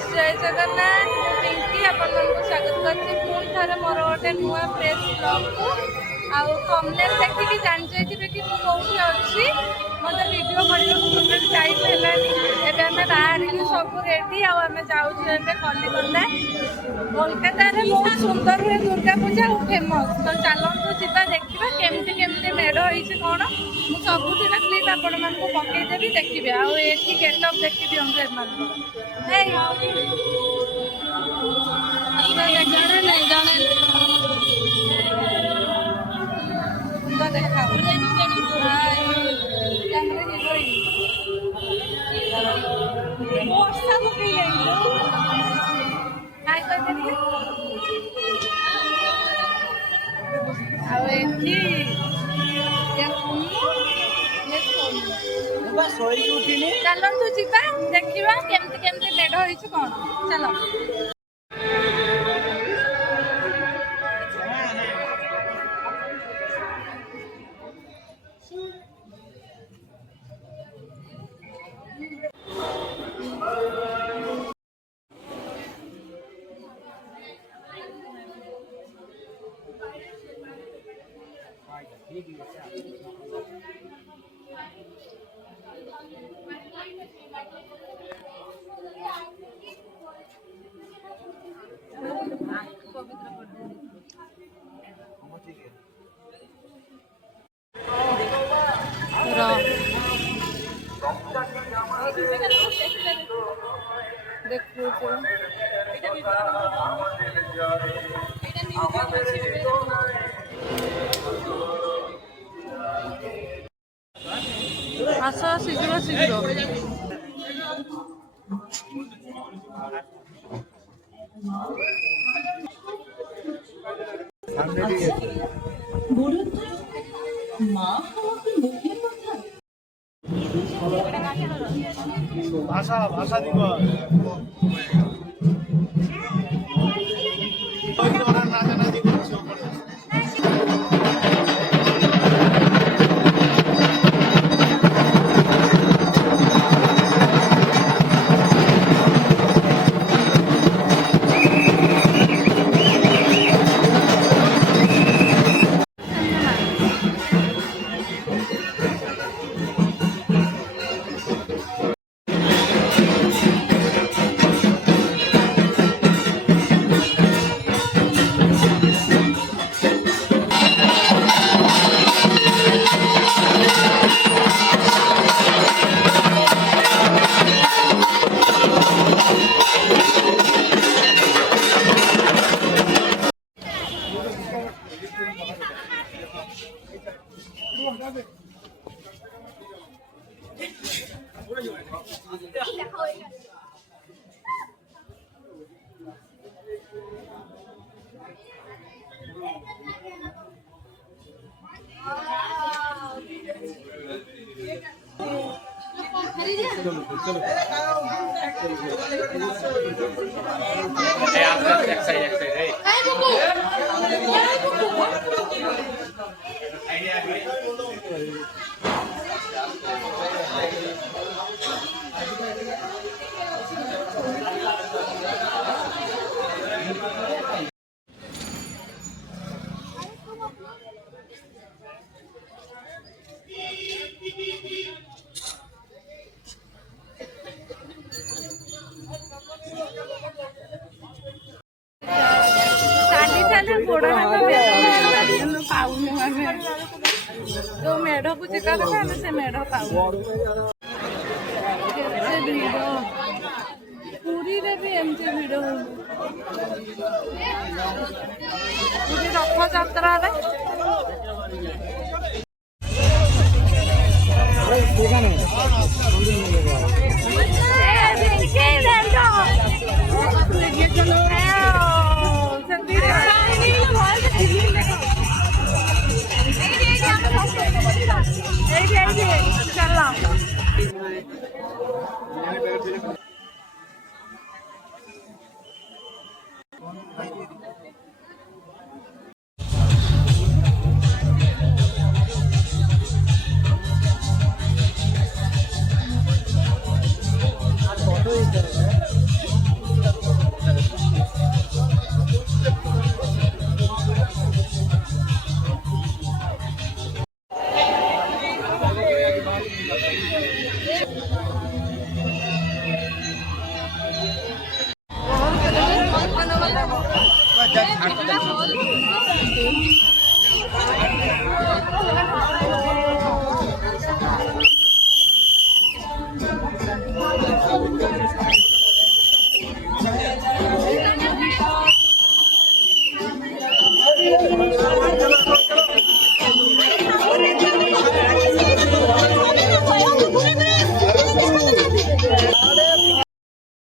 Guys जय जगन्नाथ मु पिंकी अपन को स्वागत करछि पुन थारे मोर गोटे नुआ प्रेस ब्लॉग को आउ थंबनेल देखि जान जाइथिबे कि मु कोठी अछि मते वीडियो करबा को टाइम हेलानी एबे हमें बाहर के सब रेडी आउ हमें जाउ छी एबे कलिकंदा कोलकाता रे बहुत सुंदर हुए दुर्गा पूजा और फेमस तो चलो तो जीवा देखिबा केमती केमती मेढ होइछि कोन मु सबुथिरा क्लिप आपण मान को पकई देबी देखिबे आउ एठी गेटअप देखि दियंगे मान को ए अच्छा जाने नहीं जाने सुंदर देखा हाय कैमरा हिरोइन वर्षा पकई जाइलो काय कर देबी आउ एठी चलतु जीवा देखा केमती केमती मेढ होइछ कौन चलो आस शीघ्र शीघ्र भाषा भाषा दिवस नाचना दिवस जो मेढ को जिका से मेढ पाऊ पुरी रे भी एमती भिड़ पुरी रथ यात्रा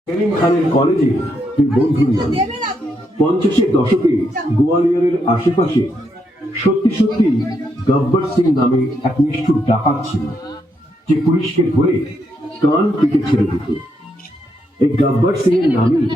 করিম খানের কলেজে তুই বন্ধুর নাম। 50-এর দশকে গোয়ালিয়রের আশেপাশে সত্যি সত্যি গব্বর সিং নামে এক নিষ্ঠুর ডাকাত ছিল, যে পুলিশকে ধরে কান পিটে ছেড়ে দিত। এই গব্বর সিং এর নামই